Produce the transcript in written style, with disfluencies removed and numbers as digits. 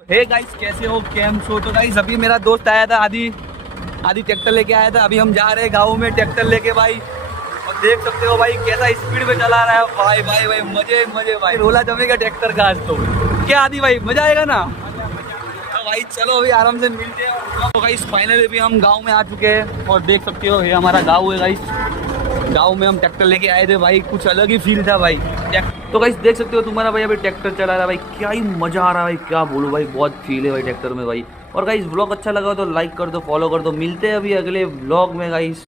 Hey guys, कैसे हो, cam छो। तो गाइस अभी मेरा दोस्त आया था, आदि ट्रैक्टर लेके आया था। अभी हम जा रहे हैं गाँव में ट्रैक्टर लेके भाई। और देख सकते हो भाई कैसा स्पीड में चला रहा है भाई। भाई भाई मजे मजे भाई, रोला जमेगा ट्रैक्टर का आज तो। क्या आदि भाई, मजा आएगा ना? तो भाई चलो अभी आराम से मिलते हैं। तो गाइस फाइनली अभी हम गाँव में आ चुके हैं और देख सकते हो ये हमारा गाँव है गाइस। गाँव में हम ट्रैक्टर लेके आए थे भाई, कुछ अलग ही फील था भाई। तो गाइस देख सकते हो तुम्हारा भाई अभी ट्रैक्टर चला रहा है भाई, क्या ही मजा आ रहा है भाई, क्या बोलूं भाई, बहुत फील है भाई ट्रैक्टर में भाई। और गाइस व्लॉग अच्छा लगा तो लाइक कर दो, फॉलो कर दो। मिलते हैं अभी अगले व्लॉग में गाइस।